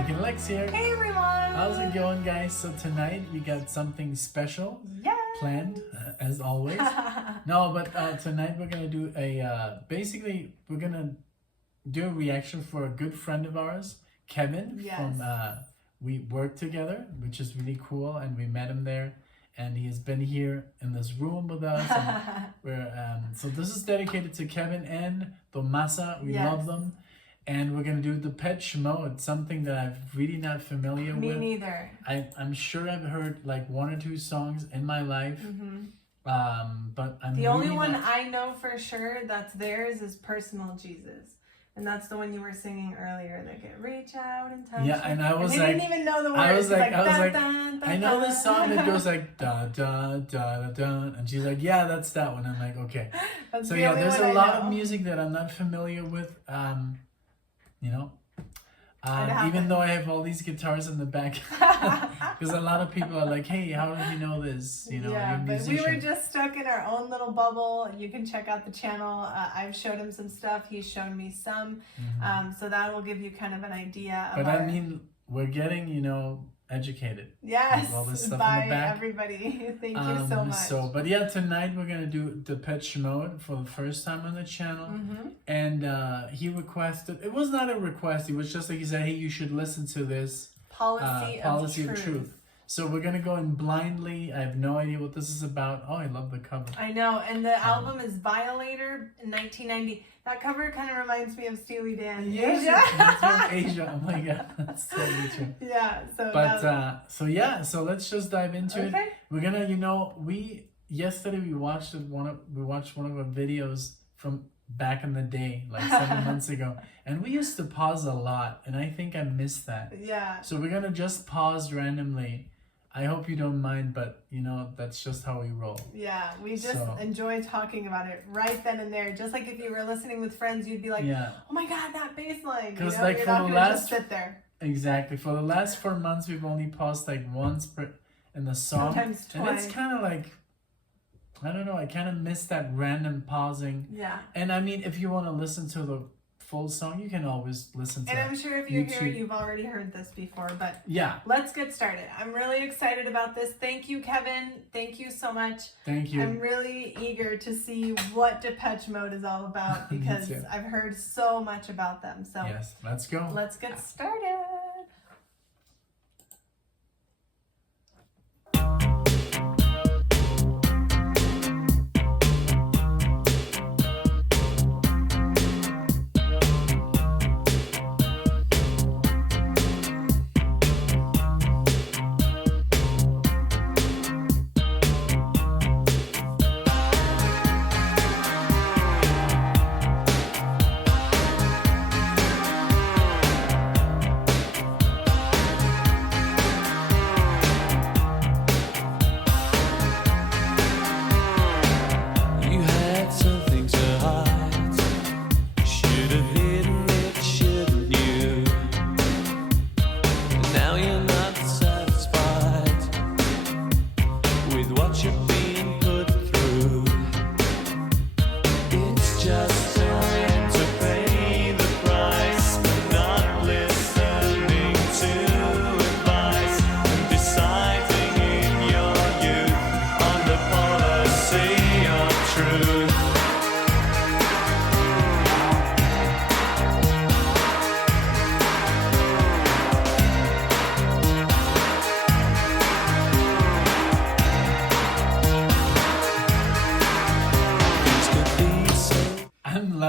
Nick and Lex here. Hey everyone! How's it going, guys? So tonight we got something special planned, as always. No, but tonight we're gonna do a basically we're gonna do a reaction for a good friend of ours, Kevin. Yes. From we work together, which is really cool, and we met him there, and he has been here in this room with us. And we're so this is dedicated to Kevin and Tomasa. We love them. And we're going to do DEPECHE Mode, something that I'm really not familiar with. Me neither. I'm sure I've heard like one or two songs in my life. But I'm The really only one not... I know for sure that's theirs is Personal Jesus. And that's the one you were singing earlier. They get reach out and touch. Yeah, and I was and like... didn't even know the words. I was like, dun, I know this song. It goes like, da, da, da, da, da. And she's like, yeah, that's that one. I'm like, okay. That's So the yeah, only there's one a I lot know. of music that I'm not familiar with. You know, even happens. though I have all these guitars in the back, because a lot of people are like, "Hey, how did you know this?" You know, yeah, you're a but we musician. were just stuck in our own little bubble. You can check out the channel. I've showed him some stuff. He's shown me some. So that will give you kind of an idea of But I mean, we're getting, you know, educated. yes, with all this stuff by in the back. everybody. Thank you so much. But yeah, tonight we're gonna do DEPECHE Mode for the first time on the channel, and he requested. It was not a request. It was just like he said, "Hey, you should listen to this Policy of Truth." So we're gonna go in blindly. I have no idea what this is about. Oh, I love the cover. I know, and the album is Violator in 1990. That cover kind of reminds me of Steely Dan. Yes, Asia. it's from Asia. Oh my god, that's totally true. Yeah. So. But so let's just dive into it. Okay. We're gonna, you know, yesterday we watched one of our videos from back in the day, like 7 months ago, and we used to pause a lot, and I think I missed that. Yeah. So we're gonna just pause randomly. I hope you don't mind, but you know, that's just how we roll. Yeah, we just enjoy talking about it right then and there. Just like if you were listening with friends, you'd be like, "Oh my god, that bass line!" Because like for you're not the gonna last just sit there. Exactly, for the last 4 months, we've only paused like once in the song, sometimes twice. And it's kind of like, I don't know, I kind of miss that random pausing. Yeah. And I mean, if you want to listen to the full song, you can always listen to it. And I'm sure if you're here, you've already heard this before, but yeah. Let's get started. I'm really excited about this. Thank you, Kevin. Thank you so much. Thank you. I'm really eager to see what DEPECHE Mode is all about because I've heard so much about them. So yes, let's go. Let's get started.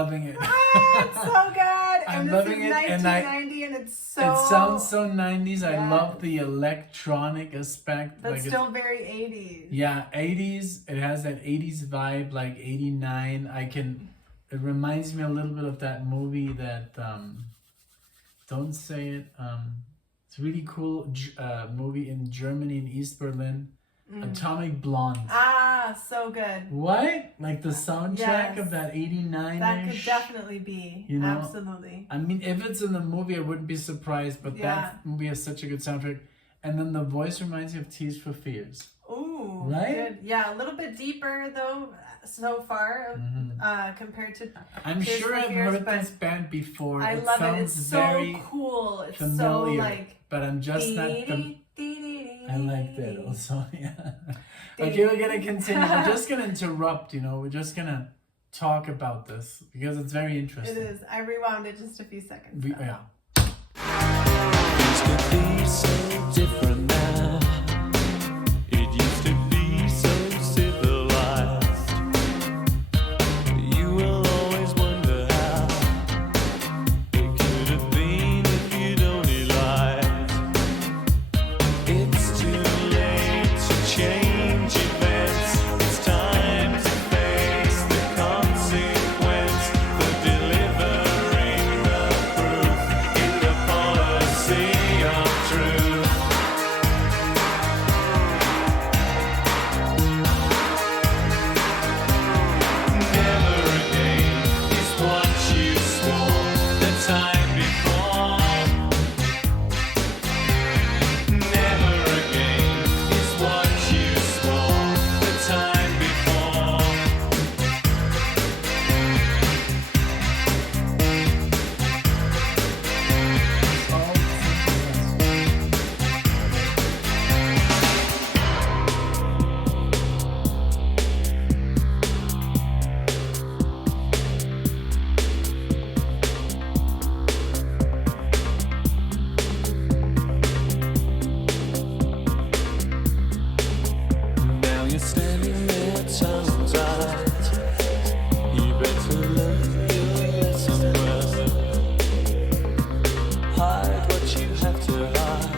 Loving it. It's so good. I'm this loving is it, 1990 and it's so... It sounds so 90s. I love the electronic aspect. But like still very 80s. Yeah, 80s. It has that 80s vibe, like 89. It reminds me a little bit of that movie that, don't say it. It's a really cool movie in Germany, in East Berlin. Atomic Blonde. Ah, so good. What? Like the soundtrack of that 89-ish? That could definitely be. You know? Absolutely. I mean, if it's in the movie, I wouldn't be surprised, but that movie has such a good soundtrack. And then the voice reminds me of Tears for Fears. Ooh. Right? Good. Yeah, a little bit deeper though. so far compared to. I'm Tears sure for I've Fears, heard but this band before. I It love it. sounds It's very so cool. It's familiar, so like. but I'm just not the. I like that also. Yeah. Okay, we're gonna continue. We're just gonna interrupt. We're just gonna talk about this because it's very interesting. It is. I rewound it just a few seconds. Yeah. Things could be so different now. It used to be so civilized. You will always wonder how it could have been if you'd only lied. It's too late to change events. It's time to face the consequence for delivering the proof in the policy of truth. Never again is what you swore the time before. Never again is what you swore the time before. Now you're standing there, tongue tied. You better learn your lesson well. Hide what you have to hide,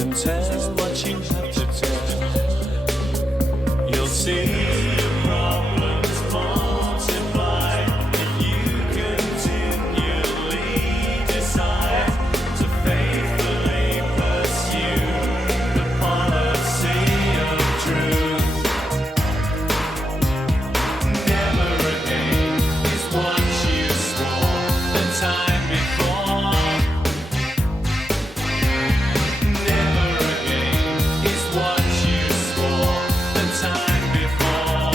and tell what you have to tell. You'll see your problems multiply if you continually decide to faithfully pursue the policy of truth. Never again is what you swore the time before. Never again is what you swore the time before.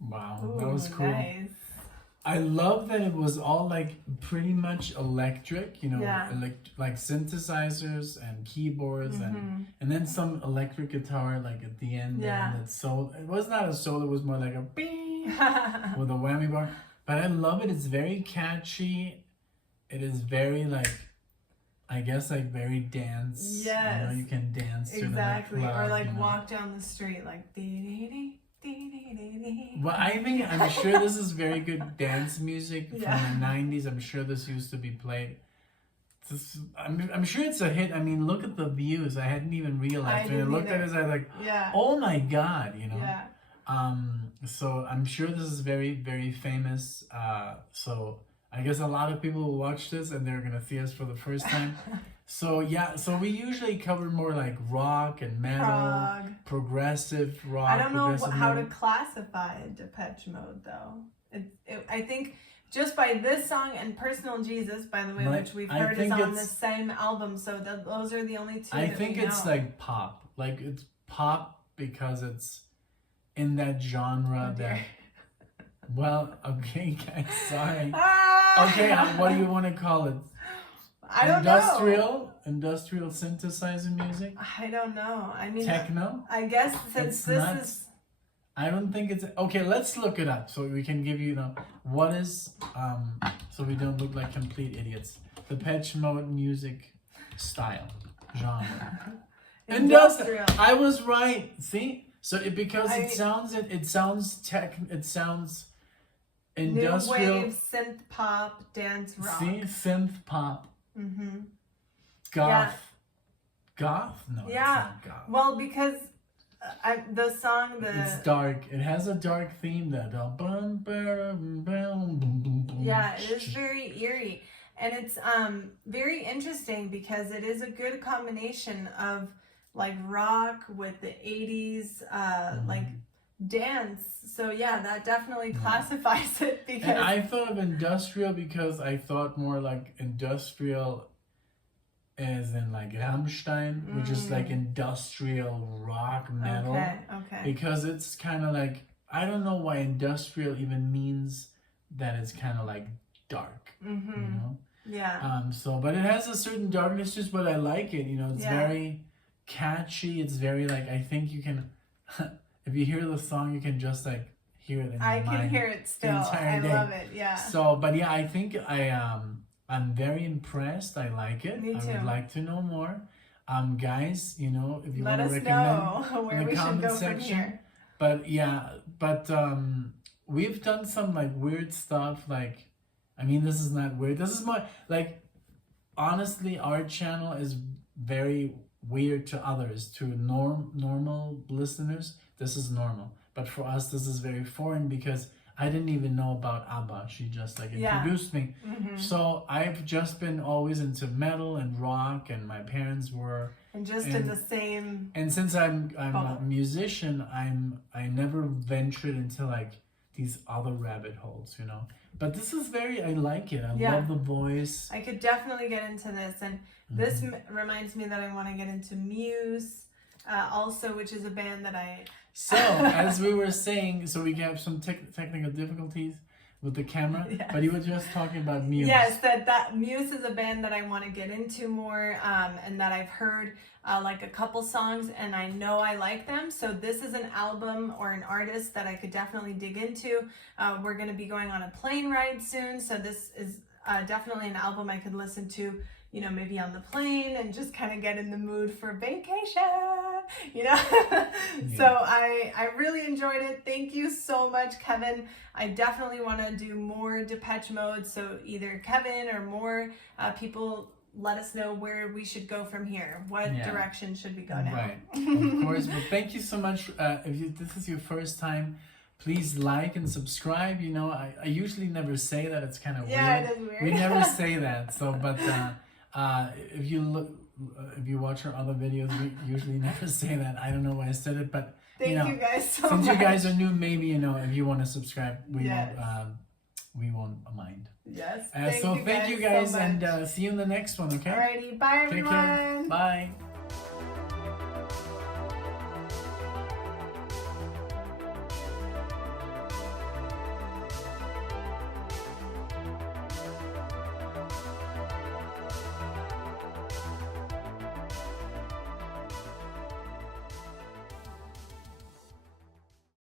Wow, Ooh, that was cool. Nice. I love that it was all like pretty much electric, Yeah. like synthesizers and keyboards and then some electric guitar like at the end. Yeah. And it was not a solo, it was more like a bing with a whammy bar. But I love it. It's very catchy. It is very like, I guess like very dance. Yes. You can dance to Exactly. the club, Or like walk down the street like dee. Well, I'm sure this is very good dance music from Yeah. the 90s. I'm sure this used to be played. I'm sure it's a hit. I mean, look at the views. I hadn't even realized. When I didn't looked at either. it, I was like, Yeah. oh my God, Yeah. So I'm sure this is very, very famous. So I guess a lot of people will watch this and they're gonna see us for the first time. So yeah, so we usually cover more like rock and metal, Prog. progressive rock. I don't know progressive how metal. to classify Depeche Mode though. I think just by this song and Personal Jesus, by the way, Right. which we've I heard is think on the it's- same album. So those are the only two. I that think we it's know. like pop. Like it's pop because it's in that genre Oh, dear. that. Well, okay, guys, sorry. Ah! Okay, what do you want to call it? I don't know. Industrial synthesizer music? I don't know. I mean, Techno? I guess since It's this not- is. I don't think it's okay. Let's look it up so we can give you, what is so we don't look like complete idiots. Depeche Mode music style genre. Industrial. I was right. See, so because I- it sounds New industrial. wave, synth pop, dance rock. See, synth pop, Mm-hmm. goth, Yeah. goth. No, Yeah. it's not goth. Well, because the song, It's dark. It has a dark theme that. Yeah, it is very eerie. And it's very interesting because it is a good combination of like rock with the 80s, like dance. So yeah, that definitely classifies it because And I thought of industrial because I thought more like industrial as in like Rammstein, which is like industrial rock metal. okay. Because it's kind of like, I don't know why industrial even means that it's kind of like dark, you know? Yeah. But it has a certain darkness, just but I like it, it's Yeah. very catchy. It's very like, I think you can, if you hear the song, you can just like hear it in your I mind. can hear it still. entire I day. love it. Yeah. So, but yeah, I think I'm very impressed. I like it. Me I too. would like to know more. Guys, if you Let want to us recommend know in where the we should comment go from section. here. But yeah, we've done some like weird stuff. Like, I mean, this is not weird. This is more like, honestly, our channel is very weird to others. To normal listeners, this is normal. But for us, this is very foreign because I didn't even know about ABBA. She just like introduced me. So I've just been always into metal and rock, and my parents were. And just in the same. And since I'm a bubble. musician, I never ventured into like these other rabbit holes, But this is I like it. I love the voice. I could definitely get into this, and this reminds me that I want to get into Muse, also, which is a band that I. So as we were saying, so we have some technical difficulties with the camera, Yes. but you were just talking about Muse. Yes, that Muse is a band that I want to get into more, and that I've heard like a couple songs, and I know I like them. So this is an album or an artist that I could definitely dig into. We're going to be going on a plane ride soon, so this is definitely an album I could listen to, maybe on the plane and just kind of get in the mood for vacation, So I really enjoyed it. Thank you so much, Kevin. I definitely want to do more Depeche Mode, so either Kevin or more people let us know where we should go from here. What direction should we go now? Right, of course. But thank you so much. If this is your first time, please like and subscribe. I usually never say that. It's kind of Yeah, weird. it is weird. We never say that. So, but if you watch our other videos, we usually never say that. I don't know why I said it, but Thank you guys so since much. you guys are new, maybe if you want to subscribe, Yes. we won't mind. Yes. Thank you guys, so and much. see you in the next one. Okay. Alrighty, bye Take everyone. care. Bye.